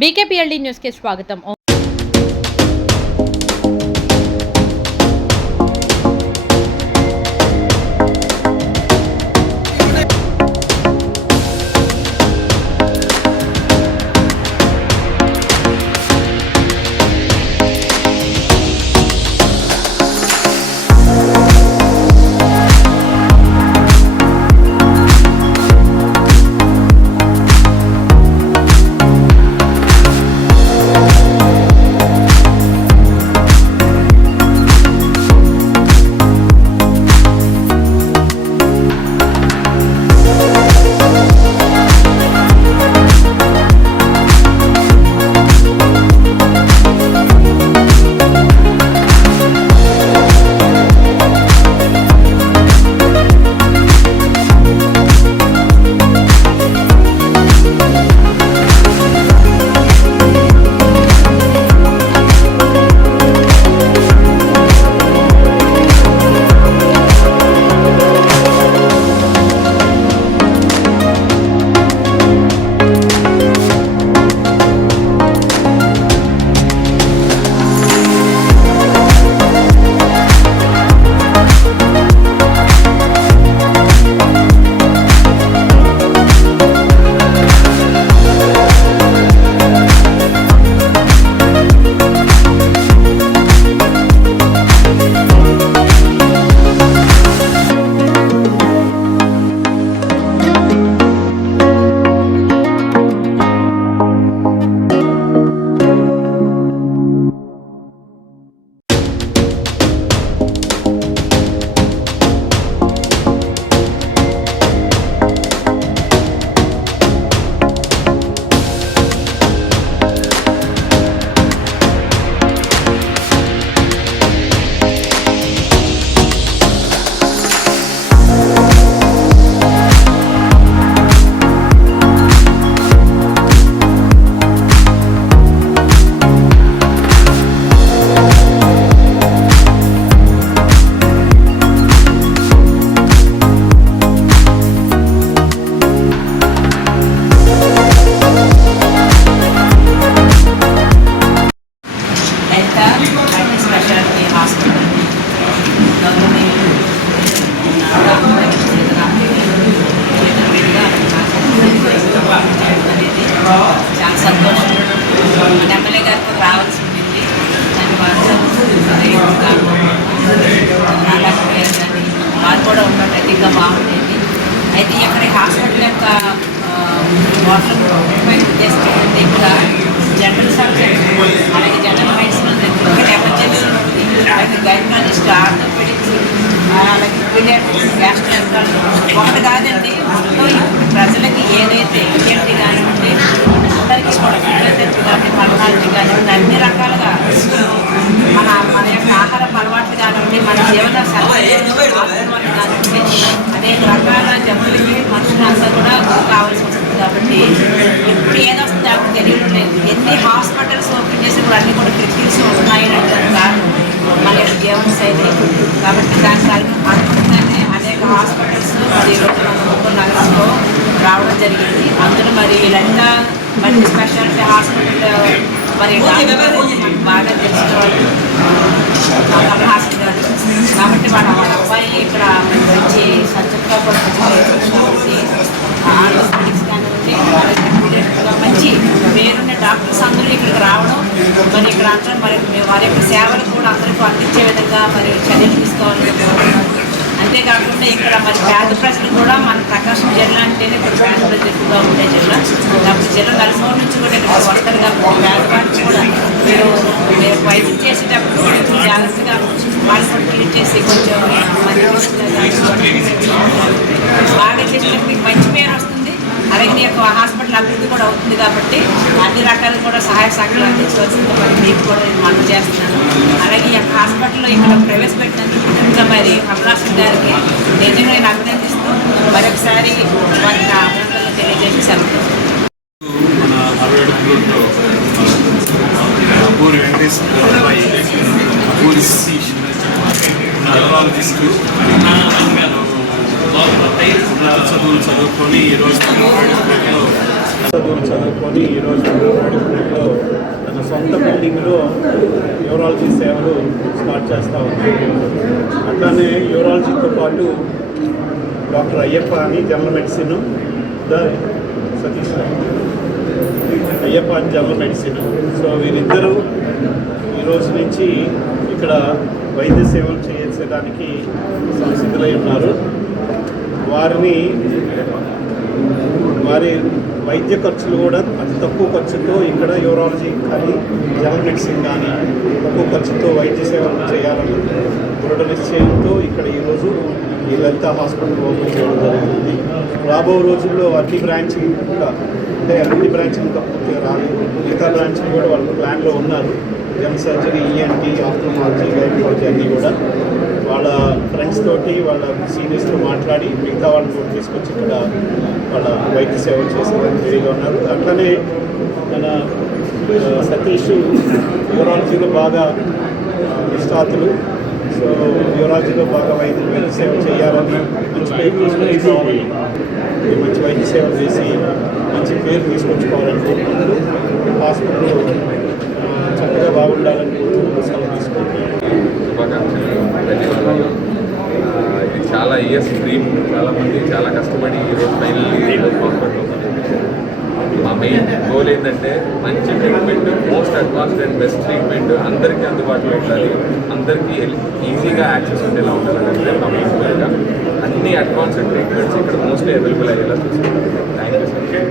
బీకేపీఎల్డీ న్యూస్కి స్వాగతం. చాలా సంతోషం. ఎమ్మెల్యే గారు కూడా రావాల్సి ఉంటుంది. దాని వారు కూడా ఉన్నట్టు ఇంకా బాగుండేది. అయితే ఇక్కడ హాస్పిటల్ యొక్క వాటర్ ఉద్దేశం ఏంటంటే ఇక్కడ జనరల్ సర్జన్ అలాగే జనరల్ మెడిసిన్ ఇక్కడ ఎమర్జెన్సీ ఉంది, అలాగే గైనకాలజిస్ట్, ఆర్థోపెడిక్స్, అలాగే పీడియాట్రిక్స్, గ్యాస్ట్రోఎంట్రాలజీ ఒకటి కాదండి. ప్రజలకి ఏదైతే ఇంకేంటి కానివ్వండి, అందరికీ కూడా ఫిజియోథెరపీ కానీ పల్మాలజీ కానివ్వండి, అన్ని రకాలుగా మన యొక్క ఆహార అలవాట్లు కానివ్వండి, మన జీవన సలహాలు కానివ్వండి, అనేక రకాల జబ్బులకి మనుషులంతా కూడా కావాల్సి వస్తుంది. కాబట్టి ఇప్పుడు ఏదొస్తుంది అప్పుడు తెలియడం లేదు. ఎన్ని హాస్పిటల్స్ ఓపెన్ చేసి కూడా అన్నీ కూడా క్రిటికల్స్ ఉన్నాయని కారణం మన యొక్క జీవన శైలి. కాబట్టి దానికి అనుకుంటానే అనేక హాస్పిటల్స్ మరి ఈరోజు మన ఒంగోలు నగరంలో రావడం జరిగింది. అందులో మరి వీళ్ళంతా మల్టీ స్పెషాలిటీ హాస్పిటల్ మరి బాగా తెలిసిన వాళ్ళు హాస్పిటల్ కాబట్టి వాళ్ళ అబ్బాయి ఇక్కడ మంచి సబ్జెక్ట్గా కూడా కాబట్టి ఆర్థోపెడిక్స్ కానివ్వండి, మంచి పేరున్న డాక్టర్స్ అందరూ ఇక్కడికి రావడం, మరి ఇక్కడ అందరూ మరి వారి యొక్క సేవలు కూడా అందరికీ అందించే విధంగా మరి చర్యలు తీసుకోవాలని కోరుతున్నాను. అంతేకాకుండా ఇక్కడ మరి పేద ప్రజలు కూడా మన ప్రకాశం జిల్లా అంటేనే ఇక్కడ పేద ప్రజలు ఎక్కువగా ఉండే జిల్లా. కాబట్టి జిల్లా నలుమూల నుంచి కూడా ఇక్కడ వస్తారు. కాబట్టి పేదవారికి కూడా మీరు వైద్యం చేసేటప్పుడు కొంచెం జాగ్రత్తగా వాళ్ళని ట్రీట్ చేసి కొంచెం బాగా చేసినప్పుడు మీకు మంచి పేరు వస్తుంది. అలాగే నీ యొక్క హాస్పిటల్ అభివృద్ధి కూడా అవుతుంది. కాబట్టి అన్ని రకాలు కూడా సహాయ సహకారాలు అందించవలసింది మరి మీకు కూడా నేను మనవి చేస్తున్నాను. అలాగే ఈ యొక్క హాస్పిటల్లో ఇక్కడ ప్రవేశపెట్టినందుకు ఇంకా మరి కమలాసన్ గారికి నిజంగా నేను అభినందిస్తూ మరొకసారి వారికి అభినందనలు తెలియజేసి మన 67 అబ్బూరి వెంకటేశ్వర అబ్బాయి అబ్బూరి న్యూరాలజిస్టు ఉన్నత చదువులు చదువుకొని ఈరోజు చదువులు చదువుకొని ఈరోజు నడుపులో తన సొంత బిల్డింగ్లో యూరాలజీ సేవలు స్టార్ట్ చేస్తూ ఉంది. అట్లానే యూరాలజీతో పాటు డాక్టర్ అయ్యప్ప అని జనరల్ మెడిసిన్, సతీష్ అయ్యప్ప అని జనరల్ మెడిసిన్. సో వీరిద్దరూ ఈరోజు నుంచి ఇక్కడ వైద్య సేవలు చేయించడానికి సంసిద్ధులై ఉన్నారు. వారి వైద్య ఖర్చులు కూడా అతి తక్కువ ఖర్చుతో ఇక్కడ యూరాలజీ కానీ జనరల్ మెడిసిన్ కానీ తక్కువ ఖర్చుతో వైద్య సేవలు చేయాలని దృఢ నిశ్చయంతో ఇక్కడ ఈరోజు ఈ లలిత హాస్పిటల్ ఓపెన్ చేయడం జరుగుతుంది. రాబో రోజుల్లో అన్ని బ్రాంచ్లు కూడా అంటే అన్ని బ్రాంచ్లు ఇంకా పూర్తిగా రాలేదు, మిగతా బ్రాంచ్లు కూడా వాళ్ళ ప్లాన్లో ఉన్నారు. General surgery, ENT, ophthalmology, gynaecology అన్నీ కూడా వాళ్ళ ఫ్రెండ్స్ తోటి వాళ్ళ సీనియర్స్తో మాట్లాడి మిగతా వాళ్ళని కూడా తీసుకొచ్చి ఇక్కడ వాళ్ళ వైద్య సేవలు చేసేందుకు రెడీగా ఉన్నారు. అట్లనే మన సతీష్ యూరాలజీలో బాగా నిష్ణాతులు. సో యూరాలజీలో బాగా వైద్య సేవ చేయాలని, మంచి పేరు తీసుకొచ్చుకోవాలని, మంచి వైద్య సేవలు చేసి మంచి పేరు తీసుకొచ్చుకోవాలని కోరుకుంటూ హాస్పిటల్ చక్కగా బాగుండాలని సెలవు తీసుకుంటున్నాను. శుభాకాంక్షలు, ధన్యవాదాలు. ఇది చాలా ఇయర్స్ డ్రీమ్. చాలామంది చాలా కష్టపడి ఈరోజు ఫైనల్లీ హాస్పిటల్ ఓపెన్ చేశారు. మా మెయిన్ గోల్ ఏంటంటే మంచి treatment, most advanced and best treatment అందరికీ అందుబాటులో ఉండాలి, అందరికీ ఈజీగా యాక్సెస్ ఉండేలా ఉండాలనేది మా మెయిన్ గోల్గా. అన్ని అడ్వాన్స్డ్ ట్రీట్మెంట్స్ ఇక్కడ మోస్ట్లీ అవైలబుల్ అయ్యేలా చూసుకుంటాం. Thank you sir.